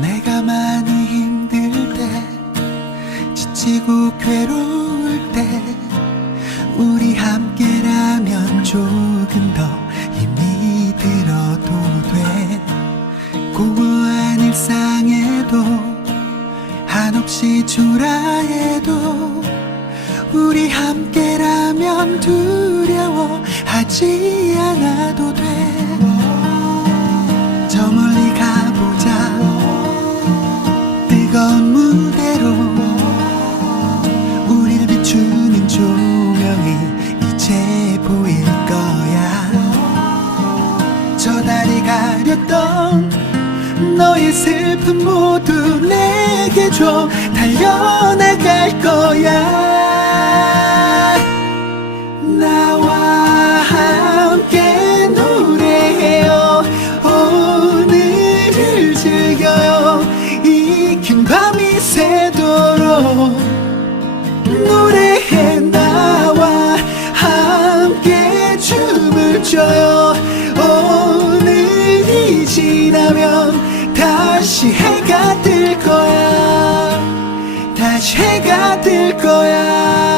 내가 많이 힘들 때 지치고 괴로울 때 우리 함께라면 조금 더 힘이 들어도 돼. 공허한 일상에도 한없이 주라해도 우리 함께라면 두려워하지 슬픔 모두 내게 줘. 달려나갈 거야. 나와 함께 노래해요. 오늘을 즐겨요. 이긴 밤이 새도록 노래해. 나와 함께 춤을 춰요. 오늘이 지나면 다시 해가 뜰 거야. 다시 해가 뜰 거야